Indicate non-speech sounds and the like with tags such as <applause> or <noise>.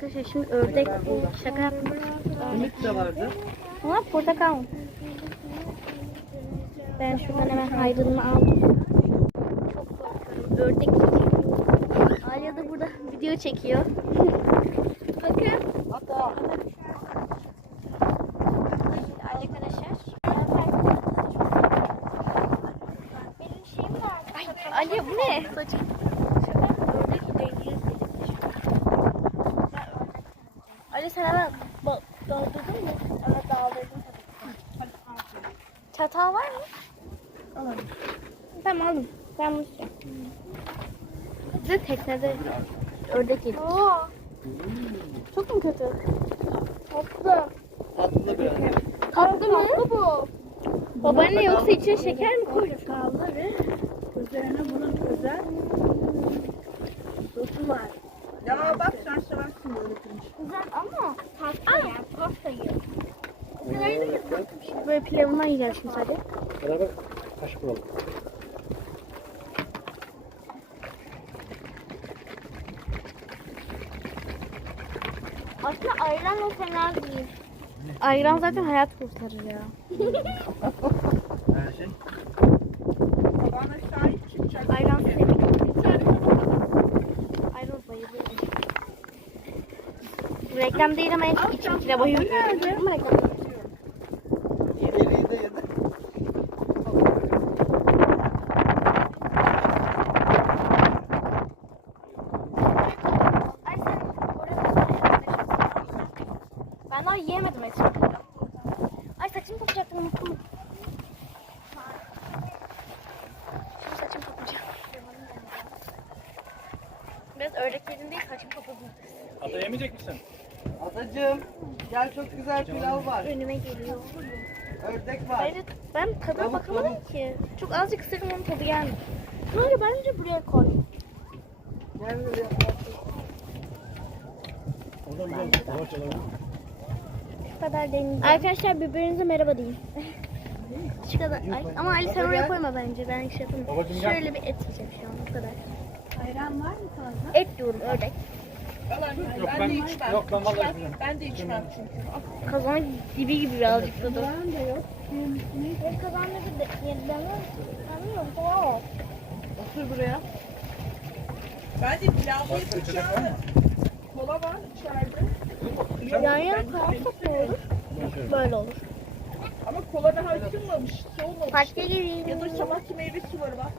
Arkadaşlar şimdi ördek. Şaka yaptım. Ümit de vardı. Ama portakal. Ben şuradan hemen hayrını aldım. Çok korkuyorum. Ördek. Alya da burada video çekiyor. <laughs> Bakın. Hatta Arkadaşlar. Alya bu ne? Saçım. Ördek rengi Hemen ba- doldurdun mu? Evet doldurdum tabii. Çatal var mı? Alalım. Tamam aldım. Ben bunu istiyorum. Bize teknede ördek yedik. Çok mu kötü? Tatlı. tatlı biraz. Tatlı mı? Tatlı bu. Babaanne yoksa içine şeker mi koydu? Kaldı ve üzerine bunun özel sosu var. Ya bak sen seversin böyle pirinç. Güzel ama tatlı ya. Pasta yiyor. Böyle pilavından yiyeceğiz şimdi sadece. Beraber kaşık vuralım. Aslında ayran o fena değil. Ayran zaten hayat kurtarır ya. Her şey. Bana şahit çıkacak. Ayran sevdim. Ayran bayılıyorum. Reklam değil ama en çok içimkine bayılıyorum. Ama reklam değil. İleriyi de yedi. Ay sen oraya Ben daha yiyemedim et. Ay saçımı toplayacaktım unuttum. Şimdi saçımı toplayacağım. Biraz ördek yedim değil saçımı topladım. Ata yemeyecek misin? Adacığım gel çok güzel pilav var. Önüme geliyor. Ördek var. Hayır ben tadına Tavuk, bakamadım tavuk. ki. Çok azıcık ısırdım onun tadı gelmedi. Böyle bence buraya koy. Gel buraya. Oradan güzel. Yavaş yavaş. Şu kadar deneyeceğim. Arkadaşlar birbirinize merhaba deyin. <laughs> Şu kadar. Ay, ama Ali sen oraya koyma bence. Ben şey yapayım. Gel. Şöyle bir et yiyeceğim şu an bu kadar. Ayran var mı fazla? Et diyorum ördek. Yok ben, ben, de içmem. yok ben vallahi içmeyeceğim. Ben de içmem çünkü. Kazana gibi gibi birazcık tadı. Ben de yok. Ben kazanları da yeniden Anlıyorum tamam. Otur buraya. Ben de var yapacağım. Kola var içeride. Yan yana koyarsak ne olur? Böyle olur. Ama kola daha açılmamış. Soğumamış. Farklı geleyim. Ya da sabahki meyve suları var.